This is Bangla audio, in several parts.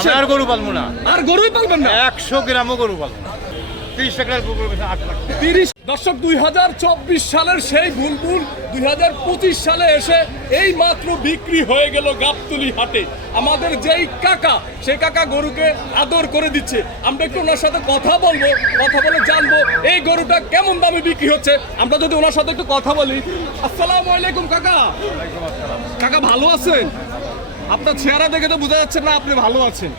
আসেন আর গরু পালবো না। আর গরুই পালবেন না? একশো গ্রামও গরু পালবো না। তিরিশ টাকার গরু আট লাখ। তিরিশ দশক দুই সালের সেই বুলবুল দুই হাজার পঁচিশ সালে এসে এই মাত্র বিক্রি হয়ে গেল গাবতুলি হাটে। আমাদের যেই কাকা সেই কাকা গরুকে আদর করে দিচ্ছে। আমরা একটু ওনার সাথে কথা বলব কথা বলে জানব এই গরুটা কেমন দামে বিক্রি হচ্ছে। আমরা যদি ওনার সাথে একটু কথা বলি। আসসালামু আলাইকুম কাকা। কাকা ভালো আছেন? আপনার চেহারা দেখে তো বোঝা যাচ্ছে না আপনি ভালো আছেন।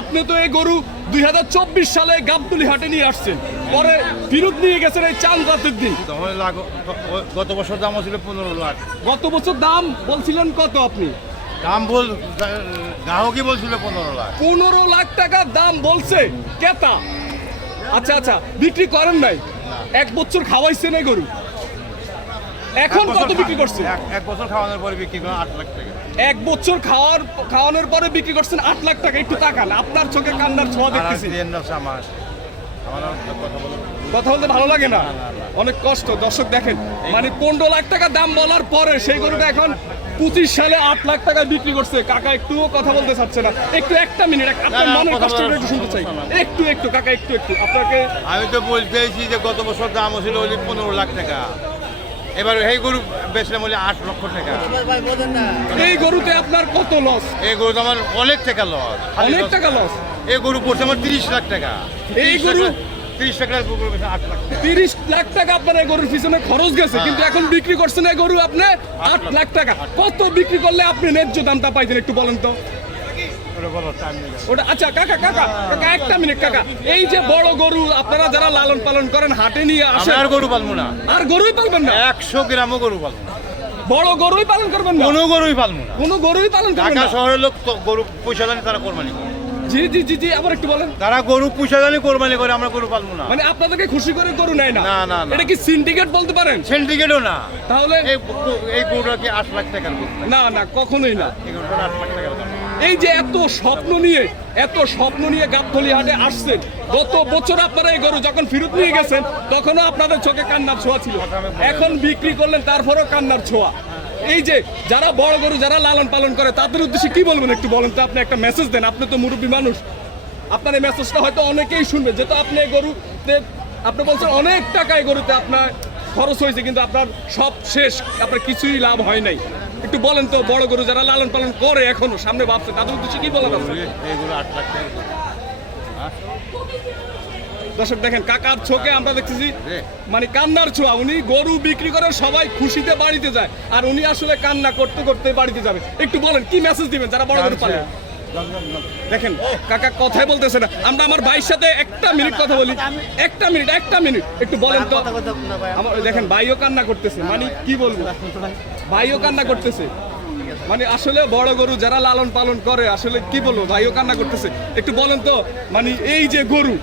আপনি তো এই গরু দু হাজার চব্বিশ সালে গাবতুলি হাটে নিয়ে আসছেন। পরে ফিরত নিয়ে গেছেন এই চাঁদ রাতের দিন। গত বছর দাম ছিল পনেরো লাখ। গত বছর দাম বলছিলেন কত আপনি? দাম বল গ্রাহকই বলছিল পনেরো লাখ। পনেরো লাখ টাকা দাম বলছে। কেতা আচ্ছা আচ্ছা বিক্রি করেন নাই। এক বছর খাওয়াইছেন এই গরু। এখন কত বিক্রি করছেন? এক- বছর খাওয়ানোর পরে বিক্রি করে আট লাখ টাকা। এক বছর খাওয়ার খাওয়ানোর পরে বিক্রি করছেন আট লাখ টাকা একটু তাকান। আপনার চোখে কান্নার ছোঁয়া দেখতেছি। আমার কথা বলতে ভালো লাগে না? অনেক কষ্ট। দর্শক দেখেন মানে পনেরো লাখ টাকা দাম বলার পরে সেই গরুটা এখন পঁচিশ সালে আট লাখ টাকা বিক্রি করছে। কাকা একটুও কথা বলতে চাচ্ছে না। একটু একটা মিনিট আপনার মনের কষ্টটা একটু শুনতে চাই। একটু একটু কাকা একটু একটু। আপনাকে আমি তো বলতেছি যে গত বছর দাম ছিল ওই পনেরো লাখ টাকা। এবার এই গরু বেচলাম বলে আট লক্ষ টাকা। এই গরুতে আপনার কত লস এই গরু তো আমার অনেক টাকা লস অনেক টাকা লস এই গরু পড়ছে আমার তিরিশ লাখ টাকা। এই গরু? তিরিশ লাখ টাকা। তিরিশ লাখ টাকা আপনার এই গরুর পিছনে খরচ গেছে হ্যাঁ। কিন্তু এখন বিক্রি করছেন এই গরু আপনি আট লাখ টাকা। কত বিক্রি করলে আপনি ন্যায্য দামটা পাইতেন একটু বলেন তো? ওটা আচ্ছা কাকা কাকা কাকা একটা মিনিট কাকা। এই যে বড় গরু আপনারা যারা লালন পালন করেন হাটে নিয়ে আসেন। আর গরু পালবো না। আর গরুই পালবেন না? একশো গ্রামও গরু পালবো বড় গরুই পালন করবেন না? কোনো গরুই পালবো না। কোনো গরুই পালন করবেন না? শহরের লোক গরু পয়সা জানি তারা কোরবানি করে। জি জি জি জি আবার একটু বলেন। তারা গরু পয়সা জানি কোরবানি করে আমরা গরু পালবো না। মানে আপনাদেরকে খুশি করে গরু নেয় না? না, না। এটা কি সিন্ডিকেট বলতে পারেন? সিন্ডিকেটও না। তাহলে এই গরু- এই গরুটা কি আট লাখ টাকার না না কখনোই না। এই গরুটা আট লাখ দাম। এই যে এত স্বপ্ন নিয়ে, এত স্বপ্ন নিয়ে গাবতলি হাটে আসছেন, গত বছর আপনারা এই গরু যখন ফেরত নিয়ে গেছেন, তখনও আপনাদের চোখে কান্নার ছোঁয়া ছিল। এখন বিক্রি করলেন, তারপরও কান্নার ছোঁয়া। এই যে যারা বড় গরু, যারা লালন পালন করে, তাদের উদ্দেশ্যে কি বলবেন একটু বলেন তো? আপনি একটা মেসেজ দেন, আপনি তো মুরব্বী মানুষ। আপনার এই মেসেজটা হয়তো অনেকেই শুনবে, যেহেতু আপনি এই গরুতে, আপনি বলছেন অনেক টাকা এই গরুতে আপনার খরচ হয়েছে, কিন্তু আপনার সব শেষ, আপনার কিছুই লাভ হয় নাই। একটু বলেন তো বড় গরু যারা লালন পালন করে এখনও সামনে ভাবছে তাদের উদ্দেশ্যে কি বলার আছে? এই আট লাখ দর্শক দেখেন কাকার চোখে আমরা দেখতেছি মানে কান্নার ছোঁয়া উনি গরু বিক্রি করে সবাই খুশিতে বাড়িতে যায় আর উনি আসলে কান্না করতে করতে বাড়িতে যাবে। একটু বলেন কি মেসেজ দিবেন যারা বড় গরু পালে? দেখেন কাকা কথাই বলতেছে না। আমরা আমার ভাইয়ের সাথে একটা মিনিট কথা বলি। একটা মিনিট একটা মিনিট একটু বলেন তো। আমার দেখেন ভাইও কান্না করতেছে মানে কি বলব? ভাইও কান্না করতেছে। মানে আসলে বড় গরু যারা লালন পালন করে আসলে কি বলব ভাইও কান্না করতেছে। একটু বলেন তো মানে এই যে গরু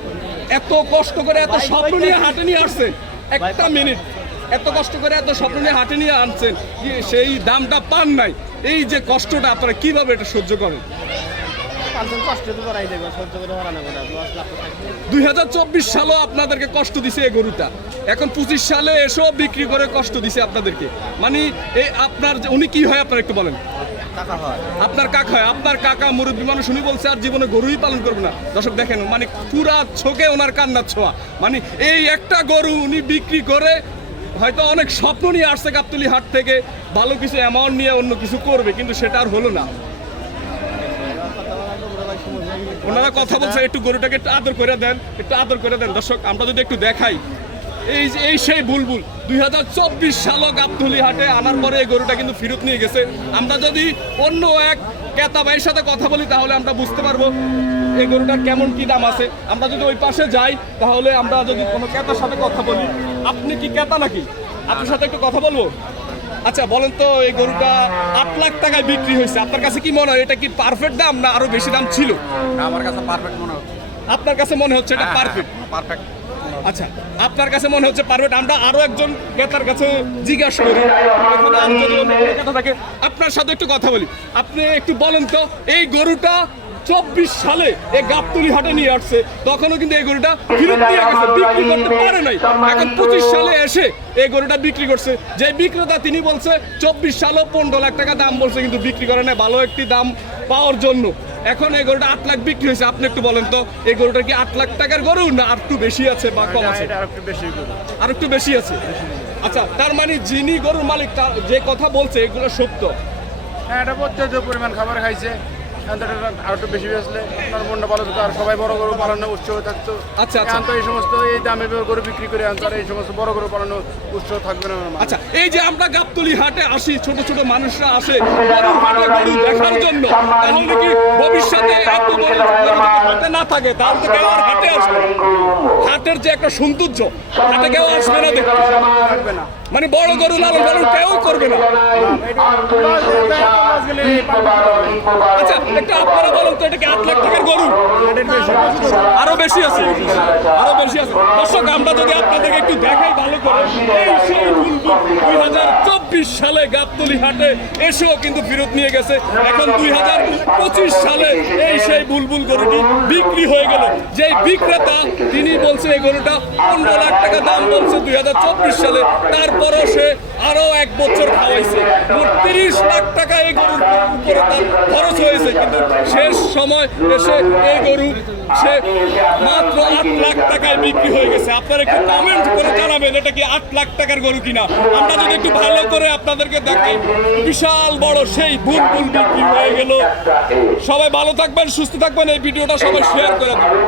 এত কষ্ট করে এত স্বপ্ন নিয়ে হাটে নিয়ে আসছে একটা মিনিট। এত কষ্ট করে এত স্বপ্ন নিয়ে হাটে নিয়ে আনছেন সেই দামটা পান নাই। এই যে কষ্টটা আপনারা কীভাবে এটা সহ্য করেন? পাঁচজন কষ্ট তো করাই দেবে সহ্য করে হারানো করে দশ লাখ দুই হাজার চব্বিশ সালও আপনাদেরকে কষ্ট দিছে এই গরুটা। এখন পঁচিশ সালে এসেও বিক্রি করে কষ্ট দিছে আপনাদেরকে। মানে এই আপনার উনি কি হয় আপনার একটু বলেন। হয়। আপনার কাকা হয়। আপনার কাকা মুরব্বী মানুষ উনি বলছে আর জীবনে গরুই পালন করবে না। দর্শক দেখেন মানে পুরা চোখে ওনার কান্নার ছোঁয়া। মানে এই একটা গরু উনি বিক্রি করে হয়তো অনেক স্বপ্ন নিয়ে আসছে গাবতলি হাট থেকে ভালো কিছু অ্যামাউন্ট নিয়ে অন্য কিছু করবে কিন্তু সেটা আর হলো না। ওনারা কথা বলছে, একটু গরুটাকে একটু আদর করে দেন, একটু আদর করে দেন। দর্শক, আমরা যদি একটু দেখাই, এই যে, এই সেই বুলবুল, দুই হাজার চব্বিশ সালক গাবতলি হাটে আনার পরে এই গরুটা কিন্তু ফেরত নিয়ে গেছে। আমরা যদি অন্য এক ক্রেতা ভাইয়ের সাথে কথা বলি, তাহলে আমরা বুঝতে পারব এই গরুটার কেমন কি দাম আছে। আমরা যদি ওই পাশে যাই, তাহলে আমরা যদি কোনো ক্রেতার সাথে কথা বলি, আপনি কি ক্রেতা নাকি? আপনার সাথে একটু কথা বলব? আচ্ছা বলেন তো এই গরুটা আট লাখ টাকায় বিক্রি হয়েছে। আপনার কাছে কি মনে হয় এটা কি পারফেক্ট দাম না আরও বেশি দাম ছিল? আমার কাছে পারফেক্ট মনে হচ্ছে। আপনার কাছে মনে হচ্ছে এটা পারফেক্ট পারফেক্ট আচ্ছা আপনার কাছে মনে হচ্ছে পারফেক্ট আমরা আরও একজন ক্রেতার কাছে জিজ্ঞাসা করি। আপনার সাথে একটু কথা বলি। আপনি একটু বলেন তো এই গরুটা চব্বিশ সালে এই গাবতলি হাটে নিয়ে আসছে। তখনও কিন্তু এই গরুটা ফিরত নিয়ে গেছে বিক্রি করতে পারে নাই। এখন পঁচিশ সালে এসে এই গরুটা বিক্রি করছে। যে বিক্রেতা তিনি বলছে চব্বিশ সালেও পনেরো লাখ টাকা দাম বলছে কিন্তু বিক্রি করে না ভালো একটি দাম পাওয়ার জন্য। এখন এই গরুটা আট লাখ বিক্রি হয়েছে। আপনি একটু বলেন তো এই গরুটা কি আট লাখ টাকার গরু না আর একটু বেশি আছে বা কম আছে? আর একটু বেশি আছে? আচ্ছা তার মানে যিনি গরুর মালিক তার যে কথা বলছে এগুলো সত্য? হ্যাঁ এটা পর্যাপ্ত পরিমাণ খাবার খাইছে। আর একটু বেশি বেসলে আপনার মনটা ভালো থাকতো আর সবাই বড় গরু পালনে উৎসাহ থাকতো। আচ্ছা, আচ্ছা। এখন তো এই সমস্ত এই দামে গরু বিক্রি করে আনতো আর এই সমস্ত বড় গরু পালনে উৎসাহ থাকবে না আচ্ছা এই যে আমরা গাবতলি হাটে আসি ছোট ছোট মানুষরা আসে গরুর হাটে গরু দেখার জন্য তাহলে কি ভবিষ্যতে এত বড় হাটে না থাকে? তাহলে তো কেউ আর হাটে আসবে হাটের যে একটা সৌন্দর্য হাটে কেউ আসবে না দেখতে। না। মানে বড় গরু লালন পালন কেউ করবে না। আচ্ছা একটু আপনারা বলেন তো এটা কি আট লাখ টাকার গরু? আরও বেশি আছে। আরও বেশি আছে। দর্শক আমরা যদি আপনাদেরকে একটু দেখাই ভালো করে এই সেই দুই হাজার চব্বিশ সালে গাবতলি হাটে এসেও কিন্তু ফেরত নিয়ে গেছে। এখন দুই হাজার পঁচিশ সালে এই সেই বুলবুল গরুটি বিক্রি হয়ে গেল। যে বিক্রেতা তিনি বলছে এই গরুটা পনেরো লাখ টাকা দাম বলছে দুই হাজার চব্বিশ সালে। তারপরও সে আরও এক বছর খাওয়াইছে। মোট তিরিশ লাখ টাকা এই গরুর উপরে তার খরচ হয়েছে, কিন্তু শেষ সময় এসে এই গরু সে মাত্র আট লাখ টাকায় বিক্রি হয়ে গেছে। আপনারা একটু কমেন্ট করে জানাবেন, এটা কি আট লাখ টাকার গরু কিনা? আমরা যদি একটু ভালো করে আপনাদেরকে দেখাই, বিশাল বড় সেই ভুল ভুল বিক্রি হয়ে গেল। সবাই ভালো থাকবেন, সুস্থ থাকবেন, এই ভিডিওটা সবাই শেয়ার করে দেবেন।